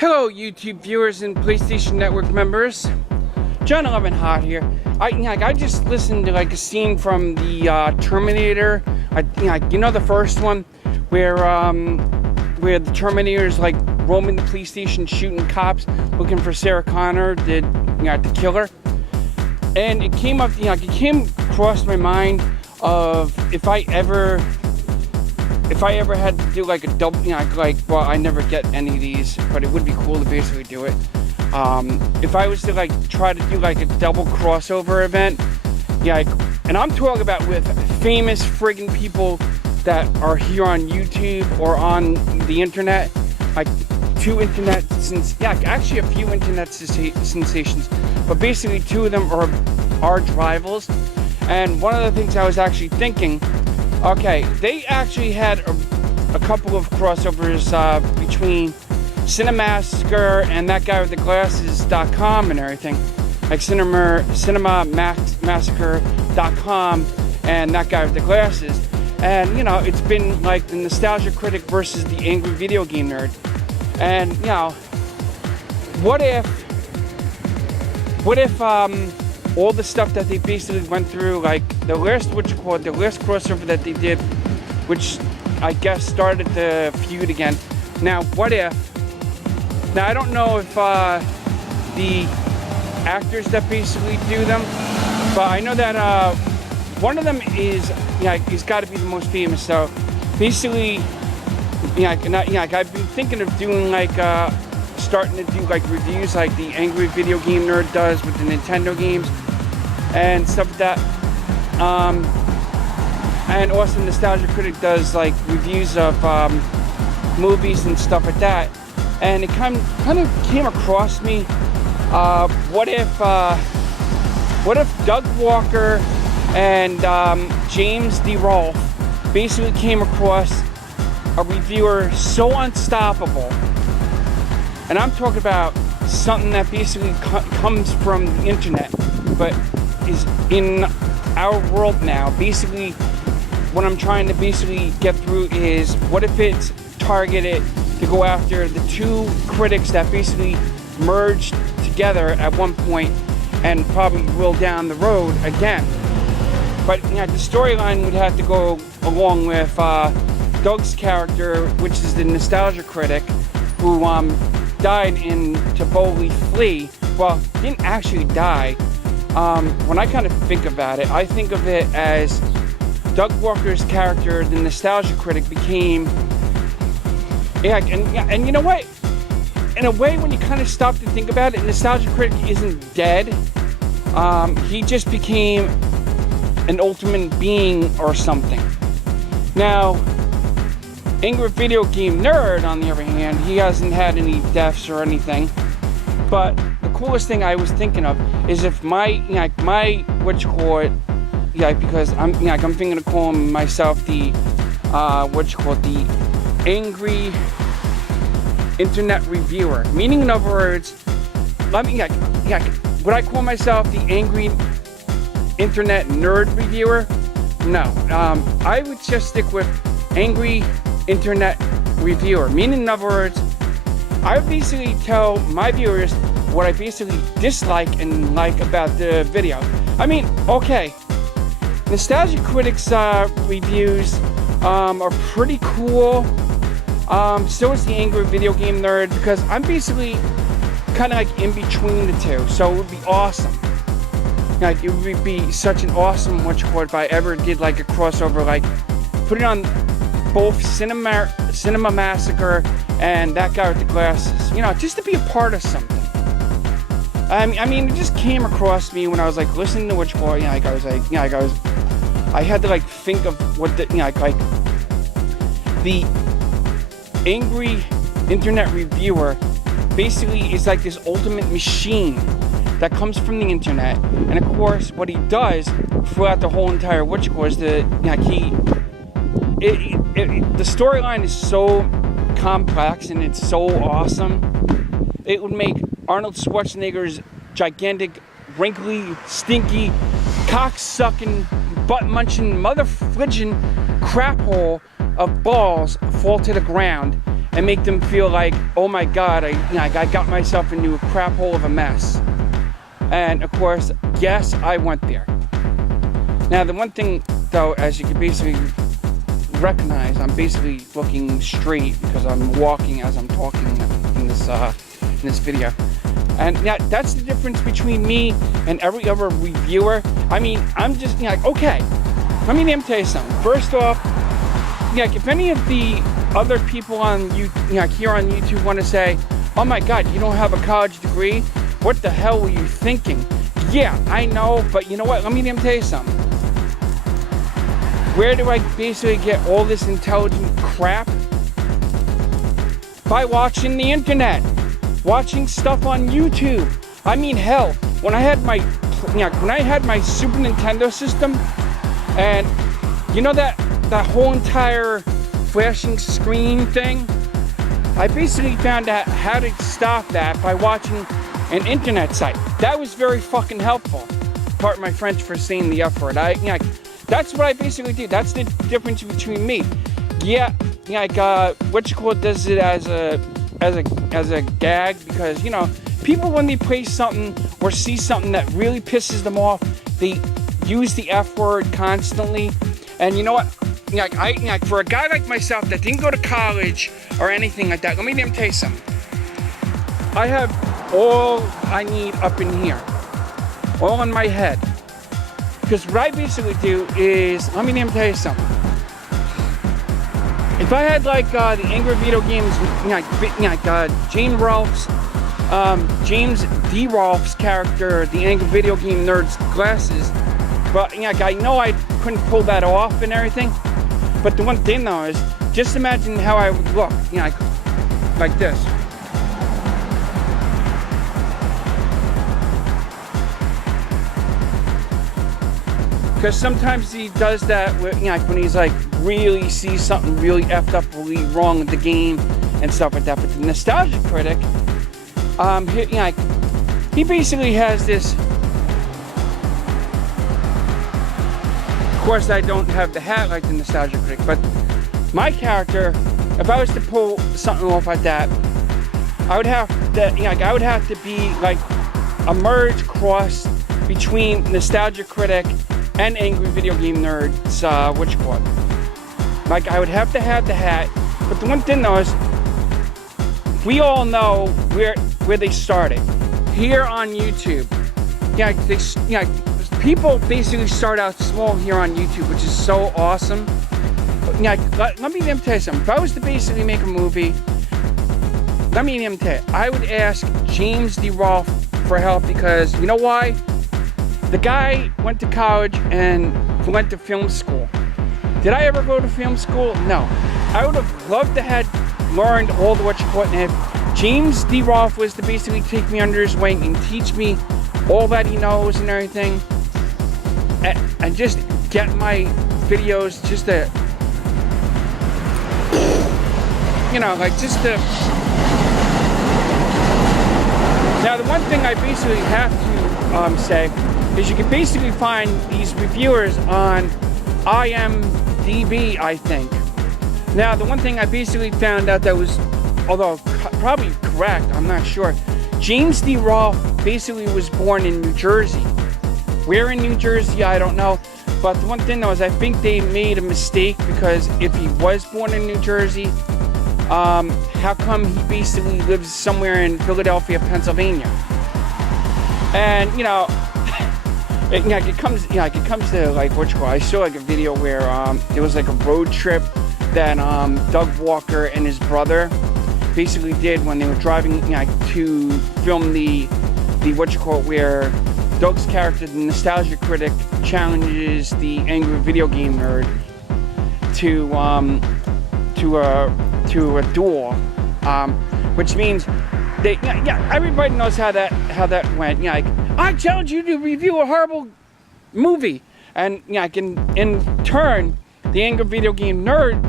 Hello, YouTube viewers and PlayStation Network members. John 11 Hot here. I just listened to like a scene from the Terminator. The first one where the Terminator's like roaming the police station, shooting cops, looking for Sarah Connor, the killer. And it came up, it came across my mind of if I ever had to do like a double, well, I never get any of these, but it would be cool to basically do it. If I was to like try to do like a double crossover event, and I'm talking about with famous friggin' people that are here on YouTube or on the internet, like actually a few internet sensations, but basically two of them are arch rivals. And one of the things I was actually thinking, okay, they actually had a couple of crossovers between Cinemassacre and that guy with the glasses.com and everything, like Cinemassacre.com and that guy with the glasses. And it's been like the nostalgia critic versus the angry video game nerd. And what if all the stuff that they basically went through, like the last crossover that they did, which I guess started the feud again. Now, what if? Now, I don't know if the actors that basically do them, but I know that one of them is, he's got to be the most famous. So, basically, I've been thinking of doing like starting to do like reviews like the Angry Video Game Nerd does with the Nintendo games and stuff like that. And also Nostalgia Critic does like reviews of movies and stuff like that. And it kind of came across me, what if Doug Walker and James D. Rolfe basically came across a reviewer so unstoppable. And I'm talking about something that basically comes from the internet, but is in our world now. Basically, what I'm trying to basically get through is, what if it's targeted to go after the two critics that basically merged together at one point and probably will down the road again. But the storyline would have to go along with Doug's character, which is the nostalgia critic, who died in Tivoli Flea. Well, didn't actually die. When I kind of think about it, I think of it as Doug Walker's character, the nostalgia critic, became, and you know what? In a way, when you kind of stop to think about it, nostalgia critic isn't dead. He just became an ultimate being or something. Now, Angry Video Game Nerd, on the other hand, he hasn't had any deaths or anything. But the coolest thing I was thinking of is if because I'm thinking of calling myself the the angry internet reviewer. Meaning, in other words, would I call myself the angry internet nerd reviewer? No, I would just stick with angry internet reviewer. Meaning, in other words, I would basically tell my viewers what I basically dislike and like about the video. I mean, okay, Nostalgia Critics reviews are pretty cool. So is the Angry Video Game Nerd, because I'm basically kind of like in between the two. So it would be awesome. Like, it would be such an awesome if I ever did like a crossover, like put it on both Cinema Massacre and that guy with the glasses, just to be a part of something. I mean, it just came across me when I was like listening to I had to like think of what the angry internet reviewer basically is like this ultimate machine that comes from the internet. And of course, what he does throughout the whole entire is the storyline is so complex and it's so awesome. It would make Arnold Schwarzenegger's gigantic, wrinkly, stinky, cock-sucking, butt-munching, mother-fridging crap hole of balls fall to the ground, and make them feel like, oh my God, I got myself into a crap hole of a mess. And of course, yes, I went there. Now, the one thing though, as you can basically recognize, I'm basically looking straight because I'm walking as I'm talking in this video. And that's the difference between me and every other reviewer. I mean, I'm just like, okay, let me tell you something. First off, if any of the other people on here on YouTube want to say, oh my God, you don't have a college degree? What the hell were you thinking? Yeah, I know, but you know what? Let me tell you something. Where do I basically get all this intelligent crap? By watching the internet, watching stuff on YouTube. I mean, hell, when I had my Super Nintendo system, and you know that whole entire flashing screen thing, I basically found out how to stop that by watching an internet site. That was very fucking helpful. Pardon my French for saying the F word. That's what I basically do. That's the difference between me. Yeah, does it as a gag, because people, when they play something or see something that really pisses them off, they use the F word constantly. And you know what? For a guy like myself that didn't go to college or anything like that, let me tell you something. I have all I need up in here, all in my head. Because what I basically do is, let me tell you something. If I had the Angry Video Games, James D. Rolfe's character, the Angry Video Game Nerd's glasses, but I know I couldn't pull that off and everything. But the one thing though is, just imagine how I would look, like this. Because sometimes he does that when he's really sees something really effed up, really wrong with the game and stuff like that. But the Nostalgia Critic, he basically has this. Of course, I don't have the hat like the Nostalgia Critic, but my character, if I was to pull something off like that, I would have to be like a merge cross between Nostalgia Critic and Angry Video Game Nerd's I would have to have the hat. But the one thing though is, we all know where they started. Here on YouTube. People basically start out small here on YouTube, which is so awesome. But, let me tell you something. If I was to basically make a movie, let me tell you, I would ask James D. Rolfe for help, because you know why? The guy went to college and went to film school. Did I ever go to film school? No. I would have loved to have learned all the and if James D. Rolfe was to basically take me under his wing and teach me all that he knows and everything, and just get my videos just to, Now, the one thing I basically have to say is you can basically find these reviewers on IMDb, I think. Now, the one thing I basically found out that was, although probably correct, I'm not sure, James D. Rolfe basically was born in New Jersey. Where in New Jersey, I don't know. But the one thing though is, I think they made a mistake, because if he was born in New Jersey, how come he basically lives somewhere in Philadelphia, Pennsylvania? And it comes to I saw a video where it was a road trip that Doug Walker and his brother basically did when they were driving to film the where Doug's character, the Nostalgia Critic, challenges the Angry Video Game Nerd to a duel, which means everybody knows how that went. I challenge you to review a horrible movie, and in turn, the Angry Video Game Nerd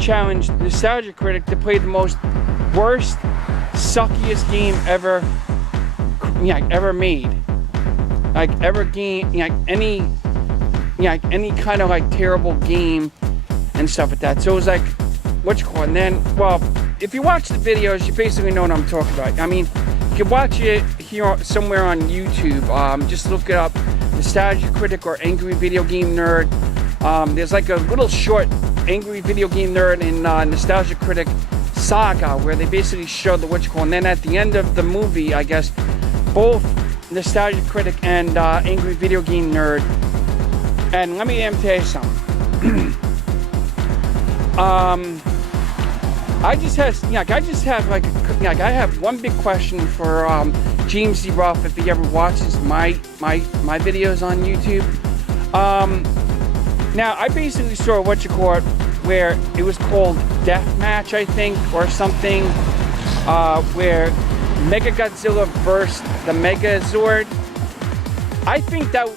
challenged the Nostalgia Critic to play the worst, suckiest game ever made. Any kind of terrible game and stuff like that. So it was what you call it. And then, well, if you watch the videos, you basically know what I'm talking about. I mean, you can watch it here somewhere on YouTube. Just look it up, Nostalgia Critic or Angry Video Game Nerd. There's like a little short Angry Video Game Nerd and Nostalgia Critic saga where they basically show the what you call. And then at the end of the movie, I guess, both Nostalgia Critic and Angry Video Game Nerd. And let me tell you something. I just have one big question for James D. Rolfe if he ever watches my videos on YouTube. Now I basically saw what you call it, where it was called Deathmatch, I think, or something, where Mechagodzilla versus the Megazord. I think that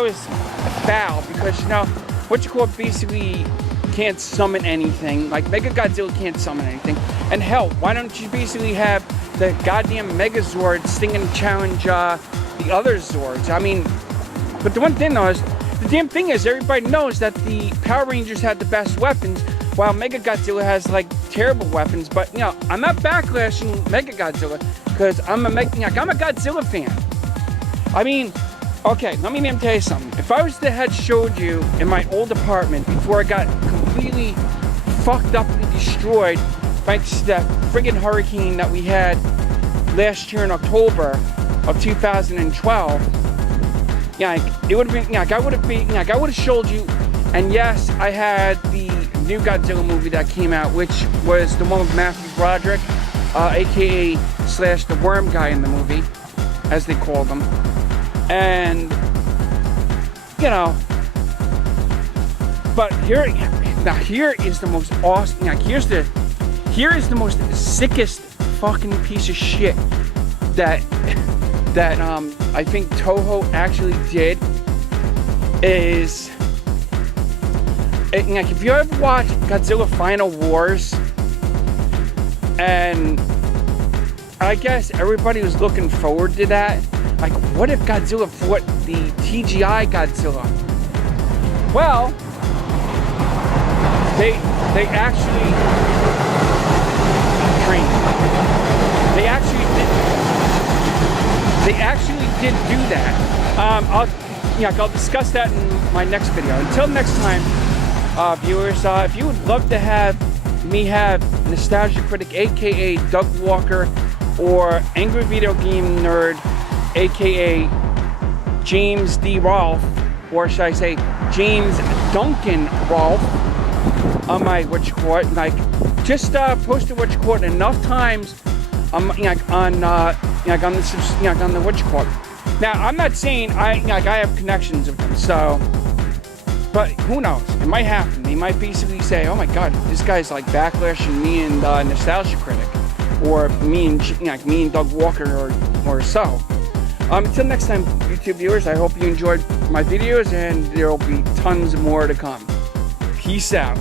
was foul, because what you call it basically can't summon anything. Like Mechagodzilla can't summon anything. And hell, why don't you basically have the goddamn Megazord sting and challenge the other Zords? I mean, but the one thing though is, the damn thing is, everybody knows that the Power Rangers had the best weapons, while Mechagodzilla has like terrible weapons. But I'm not backlashing Mechagodzilla because I'm a Godzilla fan. I mean, okay, let me tell you something. If I was to have showed you in my old apartment before I got completely fucked up and destroyed thanks to that friggin' hurricane that we had last year in October of 2012, it would have been, I would have showed you. And yes, I had the new Godzilla movie that came out, which was the one with Matthew Broderick, aka / the worm guy in the movie, as they called him. And but here is the most awesome. Here is the most sickest fucking piece of shit that I think Toho actually did is, if you ever watched Godzilla Final Wars, and I guess everybody was looking forward to that. Like, what if Godzilla fought the TGI Godzilla? Well, they actually did do that. I'll discuss that in my next video. Until next time, viewers, if you would love to have me have Nostalgia Critic, aka Doug Walker, or Angry Video Game Nerd, aka James D. Rolfe, or should I say James Duncan Rolfe, on my just post it enough times on the Now I'm not saying I have connections with them, so, but who knows? It might happen. They might basically say, "Oh my God, this guy's like backlashing me and Nostalgia Critic, or me and Doug Walker, or so." Until next time, YouTube viewers, I hope you enjoyed my videos, and there will be tons more to come. Peace out.